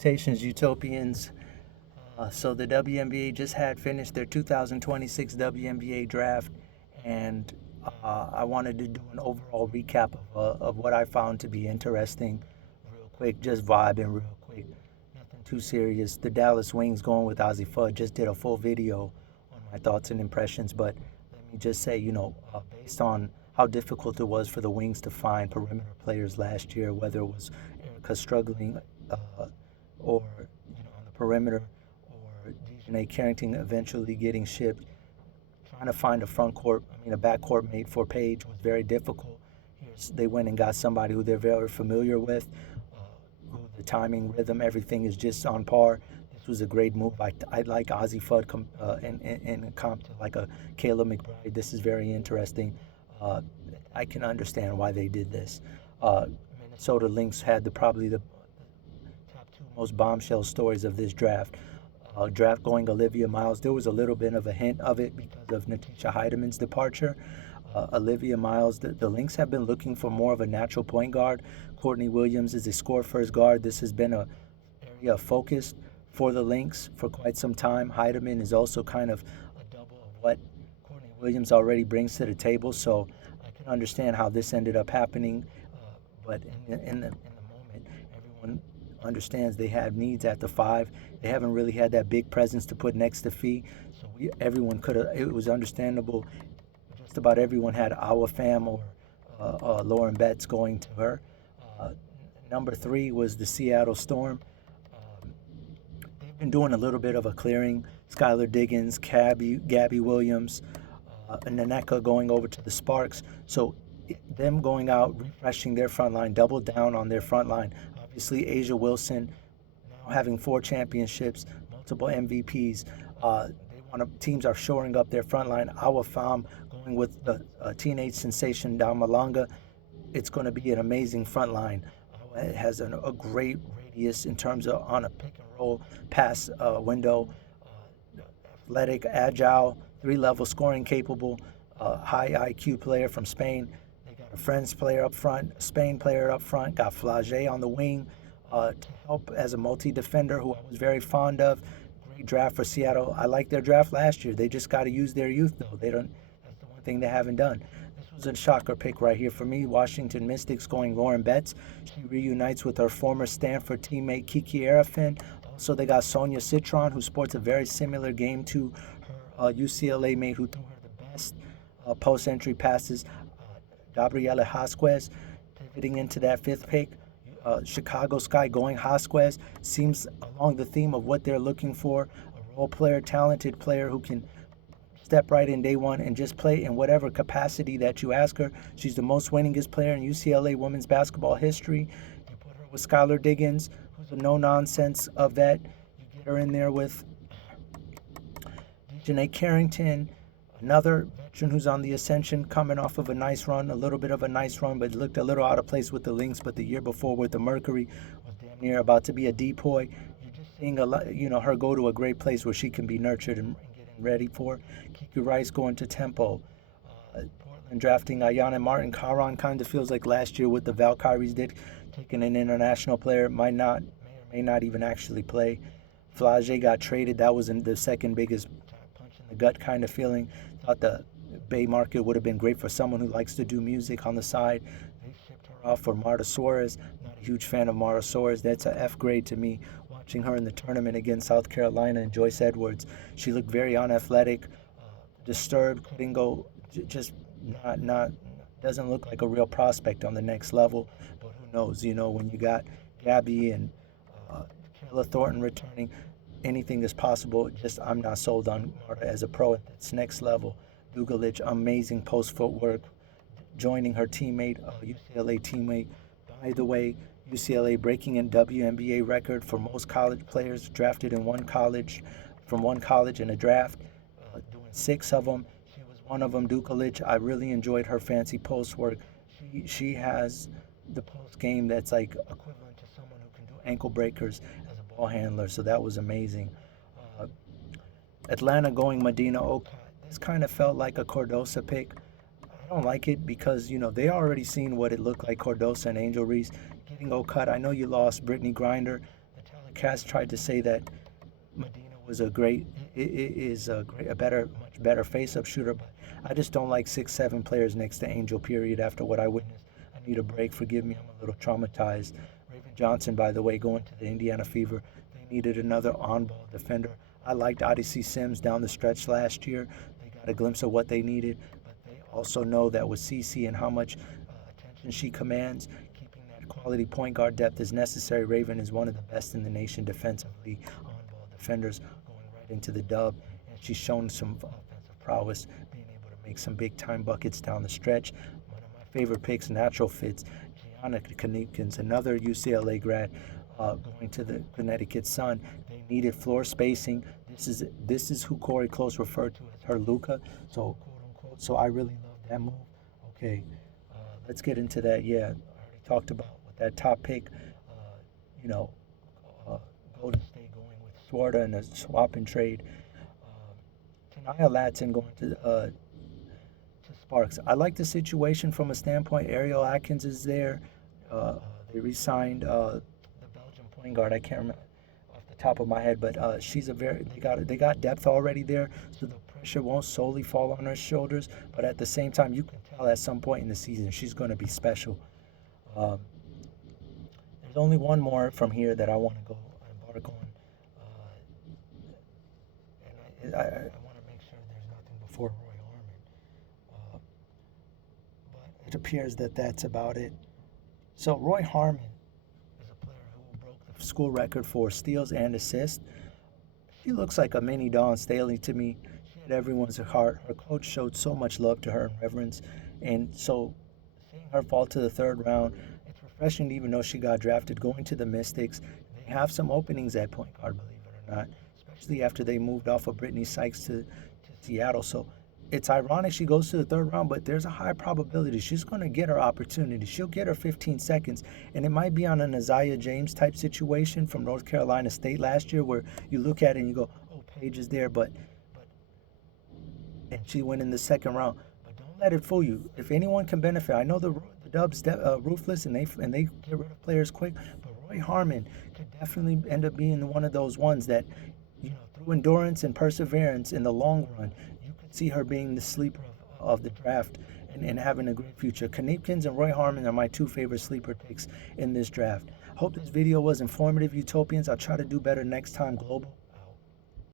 Salutations, Utopians. So the WNBA just had finished their 2026 WNBA draft, and I wanted to do an overall recap of what I found to be interesting, real quick, just vibing real quick, nothing too serious. The Dallas Wings going with Ozzy Fudd just did a full video on my thoughts and impressions, but let me just say, based on how difficult it was for the Wings to find perimeter players last year, whether it was Erica struggling. Or on the perimeter, or Dejanay Carrington eventually getting shipped. Trying to find a backcourt mate for Paige was very difficult. They went and got somebody who they're very familiar with, who the timing, rhythm, everything is just on par. This was a great move. I like Ozzy Fudd in comp to like a Kayla McBride. This is very interesting. I can understand why they did this. Minnesota Lynx had probably the top two most bombshell stories of this draft. Draft going Olivia Miles. There was a little bit of a hint of it because of Natisha Heidemann's departure. Olivia Miles, the Lynx have been looking for more of a natural point guard. Courtney Williams is a score-first guard. This has been a area of focus for the Lynx for quite some time. Heidemann is also kind of a double of what Courtney Williams already brings to the table, so I can understand how this ended up happening. But in the moment, everyone understands they have needs at the five. They haven't really had that big presence to put next to Fee, so everyone could have. It was understandable. Just about everyone had our fam or Lauren Betts going to her. Number 3 was the Seattle Storm. They've been doing a little bit of a clearing. Skylar Diggins, Gabby Williams, and Naneka going over to the Sparks. So them going out, refreshing their front line, double down on their front line. Obviously, Asia Wilson now having 4 championships, multiple MVPs. Teams are shoring up their front line. Our fam going with the teenage sensation Malanga. It's going to be an amazing front line. It has a great radius in terms of on a pick and roll pass window. Athletic, agile, 3-level scoring capable, high IQ player from Spain. They got a French player up front, a Spain player up front, got Flage on the wing to help as a multi-defender who I was very fond of. Great draft for Seattle. I liked their draft last year. They just got to use their youth, though. That's the one thing they haven't done. This was a shocker pick right here for me. Washington Mystics going Lauren Betts. She reunites with her former Stanford teammate Kiki Arafin. Also, they got Sonia Citron, who sports a very similar game to her UCLA mate who threw her the best post-entry passes. Gabriela Hasquez pivoting into that 5th pick. Chicago Sky going Hasquez seems along the theme of what they're looking for. A role player, talented player who can step right in day one and just play in whatever capacity that you ask her. She's the most winningest player in UCLA women's basketball history. You put her with Skylar Diggins, who's a no-nonsense of that. You get her in there with Dejanay Carrington, another veteran who's on the ascension, coming off of a nice run, a little bit of a nice run, but looked a little out of place with the Lynx. But the year before with the Mercury was damn near about to be a depoy. You're just seeing her go to a great place where she can be nurtured and getting ready for. Kiki Rice going to Tempo. Portland drafting Ayana Martin. Caron kind of feels like last year with the Valkyries did, taking an international player, may or may not even actually play. Flage got traded. That was the second biggest punch in the gut kind of feeling. Thought the Bay market would have been great for someone who likes to do music on the side. They shipped her off for Marta Suarez. Not a huge fan of Marta Suarez. That's a F grade to me. Watching her in the tournament against South Carolina and Joyce Edwards, she looked very unathletic, disturbed, couldn't go, just not doesn't look like a real prospect on the next level. But who knows? When you got Gabby and Kayla Thornton returning, anything is possible. Just I'm not sold on Marta as a pro at this next level. Dugalich, amazing post footwork, joining her teammate, UCLA teammate. By the way, UCLA breaking in WNBA record for most college players drafted in from one college in a draft, doing 6 of them. She was one of them, Dugalich. I really enjoyed her fancy post work. She has the post game that's like equivalent to someone who can do ankle breakers as a ball handler, so that was amazing. Atlanta going Medina Oak. This kind of felt like a Cordosa pick. I don't like it because, they already seen what it looked like, Cordosa and Angel Reese. Getting Ocut, I know you lost Brittany Grinder, the Cass tried to say that Medina was much better face-up shooter, but I just don't like 6'7" players next to Angel. Period. After what I witnessed, I need a break. Forgive me, I'm a little traumatized. Raven Johnson, by the way, going to the Indiana Fever. They needed another on-ball defender. I liked Odyssey Sims down the stretch last year. They got a glimpse of what they needed, but they also know that with Cece and how much attention she commands, keeping that quality point guard depth is necessary. Raven is one of the best in the nation defensively, on-ball defenders, going right into the dub, and she's shown some offensive prowess, being able to make some big-time buckets down the stretch. One of my favorite picks, natural fits, Gianna Knipkins, another UCLA grad, going to the Connecticut Sun. They needed floor spacing. This is who Corey Close referred to as her Luka. So quote unquote. So I really love that move. Okay, let's get into that. Yeah, I already talked about with that top pick. You know, Golden State going with Swarta in a swap and trade. Tanaya Latson going to Sparks. I like the situation from a standpoint. Ariel Atkins is there. They re-signed the Belgian point guard. I can't remember off the top of my head, but they got depth already there, so the pressure won't solely fall on her shoulders. But at the same time, you can tell at some point in the season she's going to be special. There's only one more from here that I want to go embark on, and I want to make sure there's nothing before Roy Harmon. But it appears that that's about it. So Roy Harmon is a player who broke the school record for steals and assists. She looks like a mini Dawn Staley to me. She had everyone's heart. Her coach showed so much love to her and reverence. And so seeing her fall to the third round, it's refreshing to even though she got drafted. Going to the Mystics, they have some openings at point guard, believe it or not, especially after they moved off of Brittany Sykes to Seattle. So it's ironic she goes to the third round, but there's a high probability she's going to get her opportunity. She'll get her 15 seconds, and it might be on an Isaiah James type situation from North Carolina State last year where you look at it and you go, oh, Paige is there, and she went in the second round. But don't let it fool you. If anyone can benefit, I know the Dubs ruthless and they get rid of players quick, but Roy Harmon could definitely end up being one of those ones that, through endurance and perseverance in the long run, you could see her being the sleeper of the draft and having a great future. Knipkins and Roy Harmon are my two favorite sleeper picks in this draft. Hope this video was informative, Utopians. I'll try to do better next time, Global.